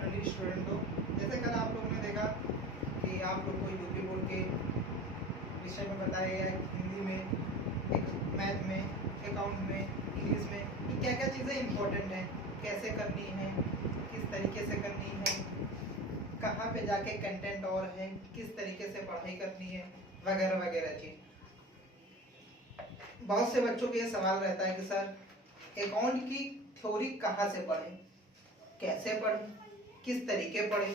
मंडली स्टूडेंट हो। जैसे कल आप लोगों ने देखा कि आप लोग को यूपी बोर्ड के विषय में बताया गया है, हिंदी में, एक मैथ में, अकाउंट में, इंग्लिश में, कि क्या क्या चीज़ें इम्पोर्टेंट हैं, कैसे करनी है, किस तरीके से करनी है, कहाँ पे जाके कंटेंट और है, किस तरीके से पढ़ाई करनी है, वगैरह वगैरह चीज। बहुत से बच्चों को ये सवाल रहता है कि सर अकाउंट की थ्योरी कहाँ से पढ़ें, कैसे पढ़ें, किस तरीके पढ़ें,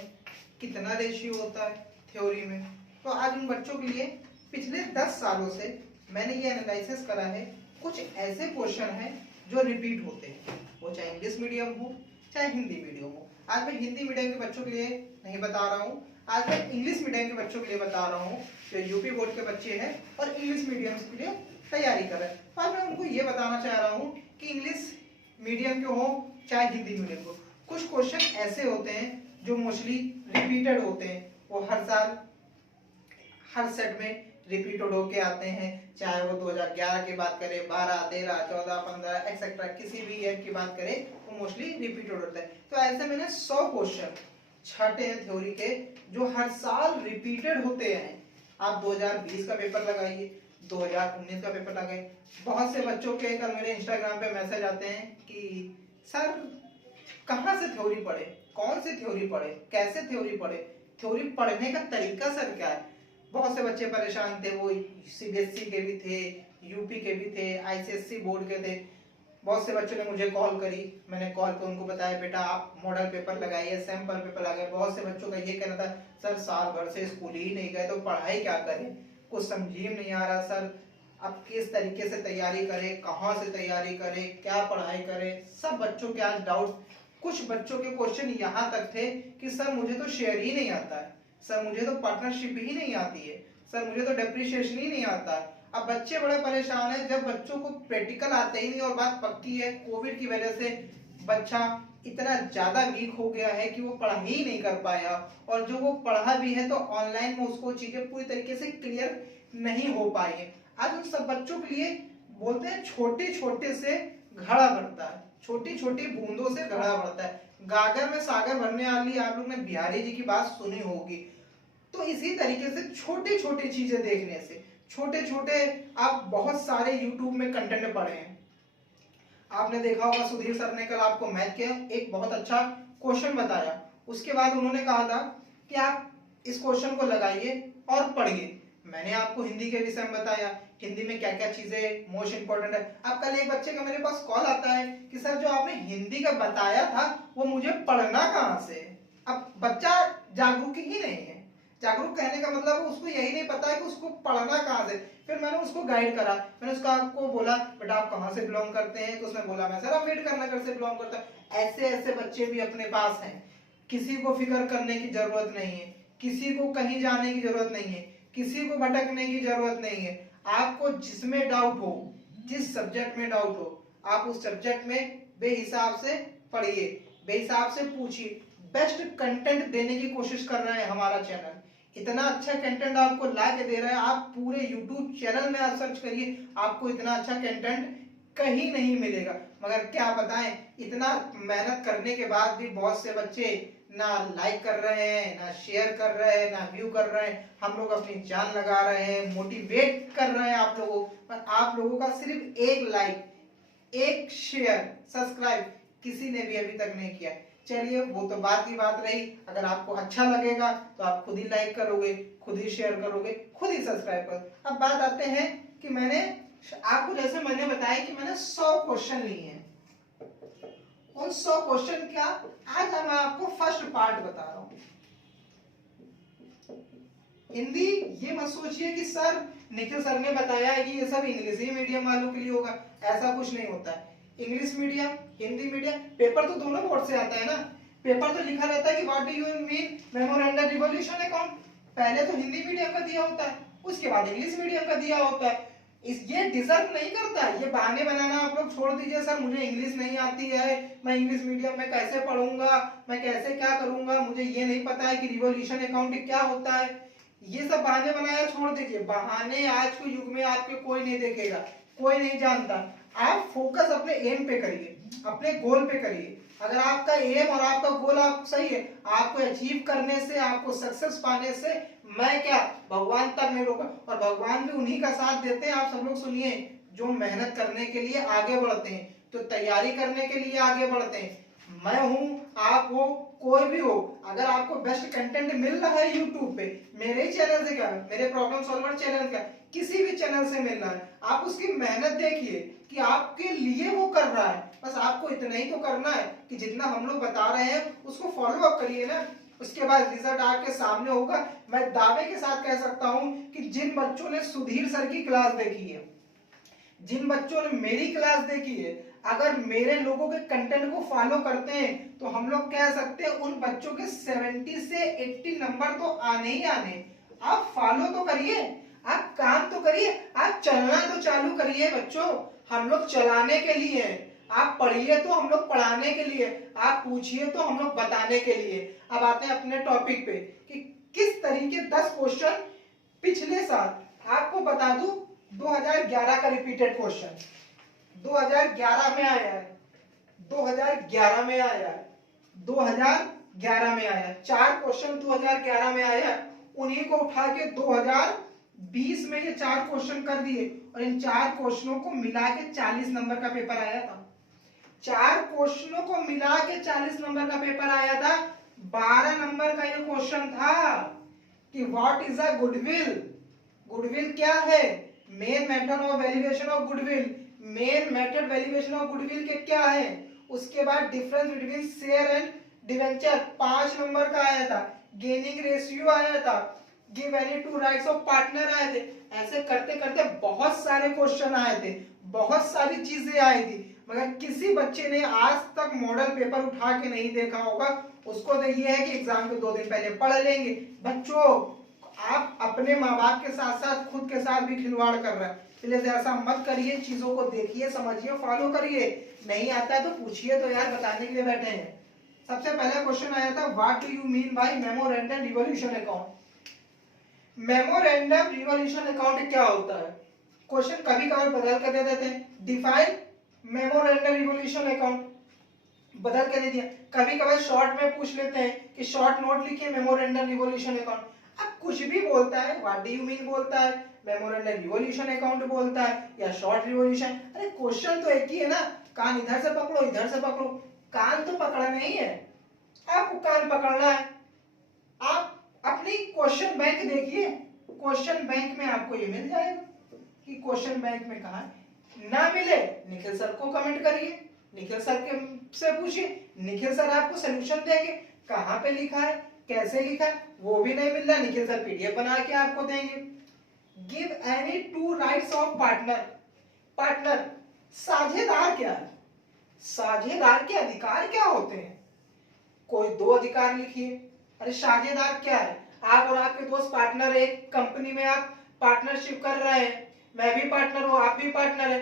कितना रेशियो होता है थ्योरी में। तो आज उन बच्चों के लिए पिछले 10 सालों से मैंने ये एनालिसिस करा है। कुछ ऐसे क्वेश्चन हैं जो रिपीट होते हैं, वो चाहे इंग्लिश मीडियम हो चाहे हिंदी मीडियम हो। आज मैं हिंदी मीडियम के बच्चों के लिए नहीं बता रहा हूँ, आज मैं इंग्लिश मीडियम के बच्चों के लिए बता रहा हूँ जो यूपी बोर्ड के बच्चे हैं और इंग्लिश मीडियम के लिए तैयारी कर रहे हैं। और मैं उनको ये बताना चाह रहा हूँ कि इंग्लिश मीडियम के हो चाहे हिंदी मीडियम को, कुछ क्वेश्चन ऐसे होते हैं जो मोस्टली रिपीटेड होते हैं। वो हर साल हर सेट में रिपीटेड होके आते हैं, चाहे वो 2011 की बात करें, 12, 13, 14, 15 एक्सेट्रा, किसी भी ईयर की बात करें, वो मोस्टली रिपीटेड होता है। तो ऐसे मैंने 100 क्वेश्चन छाटे हैं थ्योरी के जो हर साल रिपीटेड होते हैं। आप 2020 का पेपर लगाइए, 2019 का पेपर लगाइए। बहुत से बच्चों के कल मेरे इंस्टाग्राम पे मैसेज आते हैं कि सर कहाँ से थ्योरी पढ़े, कौन सी थ्योरी पढ़े, कैसे थ्योरी पढ़े, थ्योरी पढ़ने का तरीका सर क्या है। बहुत से बच्चे परेशान थे, वो सीबीएसई के भी थे, यूपी के भी थे, आईसीएसई बोर्ड के थे। बहुत से बच्चों ने मुझे कॉल करी, मैंने कॉल पे उनको बताया बेटा आप मॉडल पेपर लगाइए, सैंपल पेपर लगाइए। बहुत से बच्चों का ये कहना था सर साल भर से स्कूल ही नहीं गए तो पढ़ाई क्या करें, कुछ समझ ही नहीं आ रहा सर, अब किस तरीके से तैयारी करें, कहाँ से तैयारी करें, क्या पढ़ाई करें। सब बच्चों के आज डाउट। कुछ बच्चों के क्वेश्चन यहाँ तक थे कि सर मुझे तो शेयर ही नहीं आता है, सर मुझे तो पार्टनरशिप ही नहीं आती है, सर मुझे तो डेप्रिसिएशन ही नहीं आता है। अब बच्चे बड़े परेशान हैं जब बच्चों को प्रैक्टिकल आते ही नहीं। और बात पक्की है, कोविड की वजह से बच्चा इतना ज्यादा वीक हो गया है कि वो पढ़ाई ही नहीं कर पाया, और जो वो पढ़ा भी है तो ऑनलाइन में उसको चीजें पूरी तरीके से क्लियर नहीं हो पाई है। आज उन सब बच्चों के लिए बोलते हैं छोटे छोटे से घड़ा बढ़ता है, छोटी छोटी बूंदों से घड़ा बढ़ता है। गागर में सागर भरने वाली आप लोग ने बिहारी जी की बात सुनी होगी। तो इसी तरीके से छोटी छोटी चीजें देखने से, छोटे छोटे आप बहुत सारे यूट्यूब में कंटेंट पढ़े हैं। आपने देखा होगा सुधीर सर ने कल आपको मैथ के एक बहुत अच्छा क्वेश्चन बताया, उसके बाद उन्होंने कहा था कि आप इस क्वेश्चन को लगाइए और पढ़िए। मैंने आपको हिंदी के विषय में बताया, हिंदी में क्या क्या चीजें मोस्ट इंपोर्टेंट है। अब कल एक बच्चे का मेरे पास कॉल आता है कि सर जो आपने हिंदी का बताया था वो मुझे पढ़ना कहाँ से। अब बच्चा जागरूक ही नहीं है, जागरूक कहने का मतलब उसको यही नहीं पता है कि उसको पढ़ना कहाँ से। फिर मैंने उसको गाइड करा, मैंने उसको आपको बोला बेटा आप कहाँ से बिलोंग करते हैं, तो उसने बोला मैं सर अम्बेडकर नगर से बिलोंग करता हूँ। ऐसे ऐसे बच्चे भी अपने पास हैं। किसी को फिक्र करने की जरूरत नहीं है, किसी को कहीं जाने की जरूरत नहीं है, किसी को भटकने की जरूरत नहीं है। आपको जिसमें डाउट हो, जिस सब्जेक्ट में डाउट हो, आप उस सब्जेक्ट में बेहिसाब से पढ़िए, बेहिसाब से पूछिए। बेस्ट कंटेंट देने की कोशिश कर रहे हैं हमारा चैनल, इतना अच्छा कंटेंट आपको ला के दे रहा है। आप पूरे YouTube चैनल में आप सर्च करिए, आपको इतना अच्छा कंटेंट कहीं नहीं मिलेगा। मगर क्या बताएं, इतना मेहनत करने के बाद भी बहुत से बच्चे ना लाइक कर रहे हैं, ना शेयर कर रहे हैं, ना व्यू कर रहे हैं। हम लोग अपनी जान लगा रहे हैं, मोटिवेट कर रहे हैं आप लोगों, पर आप लोगों का सिर्फ एक लाइक, एक शेयर, सब्सक्राइब किसी ने भी अभी तक नहीं किया। चलिए वो तो बात की बात रही, अगर आपको अच्छा लगेगा तो आप खुद ही लाइक करोगे, खुद ही शेयर करोगे, खुद ही सब्सक्राइब करोगे। अब बात आते हैं कि मैंने आपको जैसे मैंने बताया कि मैंने 100 क्वेश्चन लिए हैं। उन 100 क्वेश्चन का आज मैं आपको फर्स्ट पार्ट बता रहा हूं। हिंदी ये मत सोचिए कि सर निखिल सर ने बताया कि ये सब इंग्लिश मीडियम वालों के लिए होगा, ऐसा कुछ नहीं होता है। English medium, Hindi medium, paper तो दोनों बोर्ड से आता है ना। पेपर तो लिखा रहता है कि what do you mean memorandum revolution account, पहले तो हिंदी मीडियम का दिया होता है, उसके बाद इंग्लिश मीडियम का दिया होता है। ये डिजर्व नहीं करता, ये बहाने बनाना आप लोग छोड़ दीजिए। सर मुझे इंग्लिश नहीं आती है, मैं इंग्लिश मीडियम में कैसे पढ़ूंगा, मैं कैसे क्या करूंगा, मुझे ये नहीं पता है कि रिवॉल्यूशन अकाउंट क्या होता है। ये सब बहाने बनाया छोड़ दीजिए। बहाने आज के युग में आपके कोई नहीं देखेगा, कोई नहीं जानता। आप फोकस अपने एम पे करिए। अपने गोल पे करिए। अगर आपका एम और आपका गोल आप सही है, आपको अचीव करने से, आपको सक्सेस पाने से मैं क्या, भगवान तक नहीं रोका। और भगवान भी उन्हीं का साथ देते हैं। आप सब लोग सुनिए, जो मेहनत करने के लिए आगे बढ़ते हैं, तो तैयारी करने के लिए आगे बढ़ते हैं। मैं हूं, आप हो, कोई भी हो, अगर आपको बेस्ट कंटेंट मिल रहा है यूट्यूब पे, मेरे ही चैनल से क्या, मेरे प्रॉब्लम सॉल्वर चैनल का, किसी भी चैनल से मिल रहा है, आप उसकी मेहनत देखिए कि आपके लिए वो कर रहा है। बस आपको इतना ही तो करना है कि जितना हम लोग बता रहे हैं उसको फॉलो अप करिए ना। उसके बाद रिजल्ट आपके सामने होगा। मैं दावे के साथ कह सकता हूं कि जिन बच्चों ने सुधीर सर की क्लास देखी है, जिन बच्चों ने मेरी क्लास देखी है, अगर मेरे लोगों के कंटेंट को फॉलो करते हैं, तो हम लोग कह सकते हैं उन बच्चों के 70 से 80 नंबर तो आने ही आने। आप फॉलो तो करिए, आप काम तो करिए, आप चलना तो चालू करिए बच्चों। हम लोग चलाने के लिए हैं, आप पढ़िए तो हम लोग पढ़ाने के लिए, आप पूछिए तो हम लोग बताने के लिए। अब आते हैं अपने टॉपिक पे कि किस तरीके 10 क्वेश्चन पिछले साल, आपको बता दूं 2011 का रिपीटेड क्वेश्चन 2011 में आया है, 2011 में आया है, 2011 में आया है। 4 क्वेश्चन 2011 में आया है, उन्हीं को उठा के 2020 में ये 4 क्वेश्चन कर दिए, और इन 4 क्वेश्चनों को मिला के 40 नंबर का पेपर आया था। 4 क्वेश्चनों को मिला के 40 नंबर का पेपर आया था। 12 नंबर का ये क्वेश्चन था कि what is a goodwill. Goodwill क्या है, main method of valuation of goodwill. Main method valuation of goodwill के क्या है। उसके बाद difference between share and debenture 5 number का आया था। गेनिंग रेशियो आया था। Give any two rights of partner आए थे। ऐसे करते करते बहुत सारे क्वेश्चन आए थे, बहुत सारी चीजें आई थी, मगर किसी बच्चे ने आज तक मॉडल पेपर उठा के नहीं देखा होगा। उसको तो ये है कि एग्जाम के 2 दिन पहले पढ़ लेंगे। बच्चों, आप अपने माँ बाप के साथ साथ खुद के साथ भी खिलवाड़ कर रहे हैं, इसलिए ऐसा मत करिए। चीजों को देखिए, समझिए, फॉलो करिए। नहीं आता तो पूछिए, तो यार बताने के लिए बैठे हैं। सबसे पहला क्वेश्चन आया था, what do you mean by memorandum revolution account. Memorandum revolution account क्या होता है। क्वेश्चन कभी कभार बदल कर दे देते हैं, डिफाइन मेमोरेंडम रिवॉल्यूशन अकाउंट, बदल के दे दिया। कभी कभार शॉर्ट में पूछ लेते हैं कि शॉर्ट नोट लिखिए मेमोरेंडम रिवॉल्यूशन अकाउंट। अब कुछ भी बोलता है, व्हाट डू यू मीन बोलता है, मेमोरेंडम रिवॉल्यूशन अकाउंट बोलता है, या शॉर्ट रिवॉल्यूशन। अरे क्वेश्चन तो एक ही है ना, कान इधर से पकड़ो, इधर से पकड़ो। कान तो पकड़ा नहीं है, आपको कान पकड़ना है। आप अपनी क्वेश्चन बैंक देखिए, क्वेश्चन बैंक में आपको ये मिल जाएगा कि क्वेश्चन बैंक में कहा है। ना मिले निखिल सर को कमेंट करिए, निखिल सर के से पूछिए, निखिल सर आपको सलूशन देंगे। कहां पे लिखा है, कैसे लिखा है, वो भी नहीं मिल रहा, निखिल सर पीडीएफ बना के आपको देंगे। Give any two rights of partner. Partner, साझेदार क्या है, साझेदार के अधिकार क्या होते हैं। कोई 2 अधिकार लिखिए। अरे साझेदार क्या है, आप और आपके दोस्त पार्टनर, एक कंपनी में आप पार्टनरशिप कर रहे हैं, मैं भी पार्टनर हूं, आप भी पार्टनर है।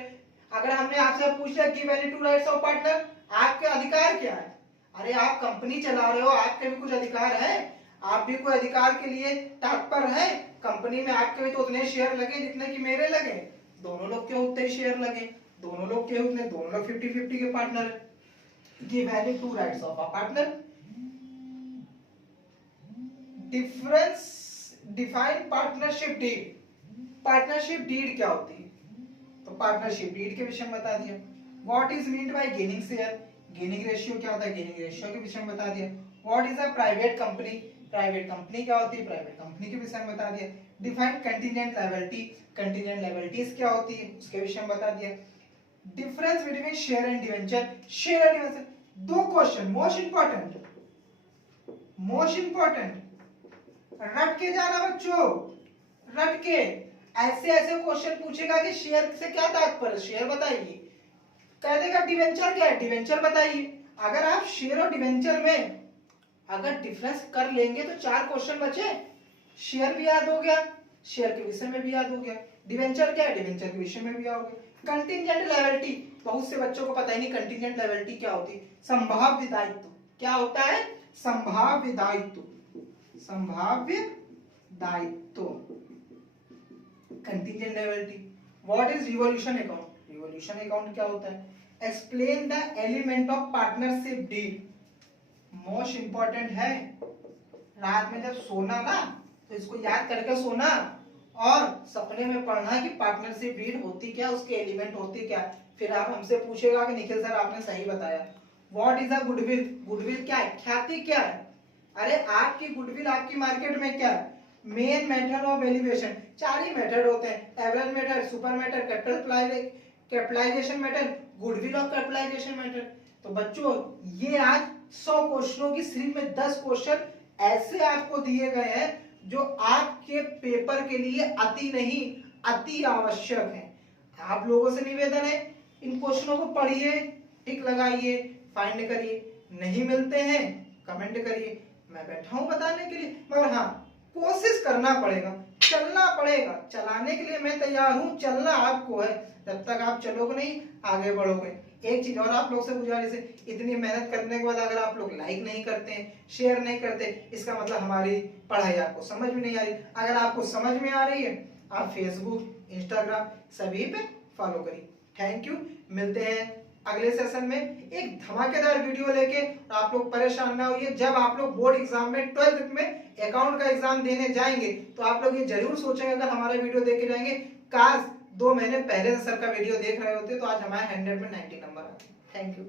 अगर हमने आपसे पूछ लिया give any two rights of partner, आपके अधिकार क्या है। अरे आप कंपनी चला रहे हो, आपके भी कुछ अधिकार है, आप भी कोई अधिकार के लिए तत्पर है। कंपनी में आपके भी तो उतने शेयर लगे जितने कि मेरे लगे, दोनों लोग के उतने शेयर लगे, दोनों लोग के उतने, दोनों लोग 50-50 के पार्टनर है। Give any two rights of a partner. Difference, define partnership deed. Partnership deed क्या होती है, तो पार्टनरशिप डीड के विषय में बता दिया। What is meant by gaining share, gaining ratio क्या होता है, गेनिंग रेशियो के विषय में बता दिया। What is a private company, private company क्या होती है, प्राइवेट कंपनी के विषय में बता दिया। Define contingent liability, contingent liabilities क्या होती है उसके विषय में बता दिया। Difference between share and debenture, share and debenture 2 question most important, most important, रट के जाना बच्चों, रट के। ऐसे ऐसे क्वेश्चन पूछेगा कि शेयर से क्या तात्पर्य, शेयर बताइए। कह देगा डिवेंचर क्या है, डिवेंचर बताइए। अगर आप शेयर और डिवेंचर में अगर डिफरेंस कर लेंगे तो 4 क्वेश्चन बचे। शेयर भी याद हो गया, शेयर के विषय में भी याद हो गया, डिवेंचर क्या है, डिवेंचर के विषय में भी याद हो गया। कंटीजेंट लायबिलिटी, बहुत से बच्चों को पता ही नहीं कंटीजेंट लायबिलिटी क्या होती है। संभाव्य दायित्व क्या होता है, संभाव्य दायित्व, संभाव्य दायित्व, contingent liability. What is revaluation account, revaluation account क्या होता है। Explain the element of partnership deed. Most important है, रात में जब सोना ना तो इसको याद करके सोना और सपने में पढ़ना कि पार्टनरशिप डीड होती क्या, उसके एलिमेंट होती क्या। फिर आप हमसे पूछेगा कि निखिल सर आपने सही बताया। What is a goodwill, goodwill क्या है, ख्याति क्या है। अरे आपकी गुडविल आपकी मार्केट में क्या है, मेन मेथड ऑफ वैल्यूएशन, 4 ही मेथड होते हैं, average method, super method, capitalisation method, goodwill और कैपिटलाइजेशन मेथड। तो बच्चों ये आज 100 क्वेश्चनों की सीरीज में 10 क्वेश्चन ऐसे आपको दिए गए हैं जो आपके पेपर के लिए अति नहीं अति आवश्यक है। आप लोगों से निवेदन है इन क्वेश्चनों को पढ़िए, टिक लगाइए, फाइंड करिए, नहीं मिलते हैं कमेंट करिए, मैं बैठा हूं बताने के लिए। मगर हाँ कोशिश करना पड़ेगा, चलना पड़ेगा, चलाने के लिए मैं तैयार हूं, चलना आपको है। जब तक आप चलोगे नहीं आगे बढ़ोगे। एक चीज और आप लोग से गुजारिश है, इतनी मेहनत करने के बाद अगर आप लोग लाइक नहीं करते, शेयर नहीं करते, इसका मतलब हमारी पढ़ाई आपको समझ में नहीं आ रही। अगर आपको समझ में आ रही है आप फेसबुक, इंस्टाग्राम सभी पे फॉलो करिए। थैंक यू, मिलते हैं अगले सेशन में एक धमाकेदार वीडियो लेके। आप लोग परेशान ना होइए, जब आप लोग बोर्ड एग्जाम में 12th में अकाउंट का एग्जाम देने जाएंगे तो आप लोग ये जरूर सोचेंगे अगर हमारा वीडियो देख के जाएंगे, काश 2 महीने पहले से सर का वीडियो देख रहे होते तो आज हमारे 100 में 90 नंबर आते। Thank you.